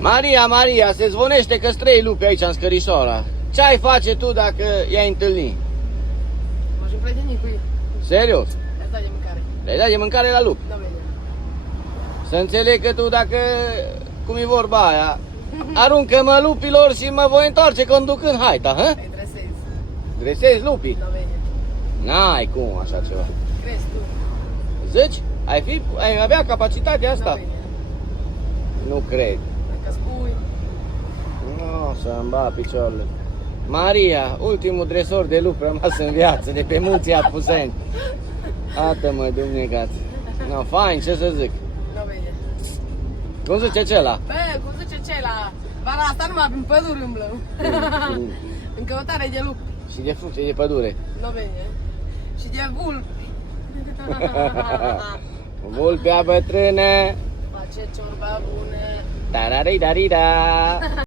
Maria, Maria, se zvonește că-s 3 lupi aici în Scărișoara. Ce ai face tu dacă i-ai întâlni? M-aș împrieteni cu ei. Serios? Le-aș da de mâncare. Le-ai dat de mâncare la lupi? Da, bine. Să înțeleg că tu dacă, cum e vorba aia, aruncă-mă lupilor și mă voi întoarce conducând haita, hă? Îi dresezi. Dresezi lupii? Da, bine. N-ai cum așa ceva. Crezi tu. Zici? Ai avea capacitatea Da, asta? bine. Nu cred. Dacă spui. Nu, să-mi bat picioarele. Maria, ultimul dresor de lup rămas în viață, de pe munții Apuseni. Ată-mă, dumnegați. No, fain, ce să zic. Da, bine. Cum zice cela? Bă, cum zice cela? Vara asta numai prin păduri umblăm. În căutare de lupi. Și de fructe de pădure. Da, bine. Și de vulpi. Vulpea bătrână. Face ciorba bună. Tararei-darida.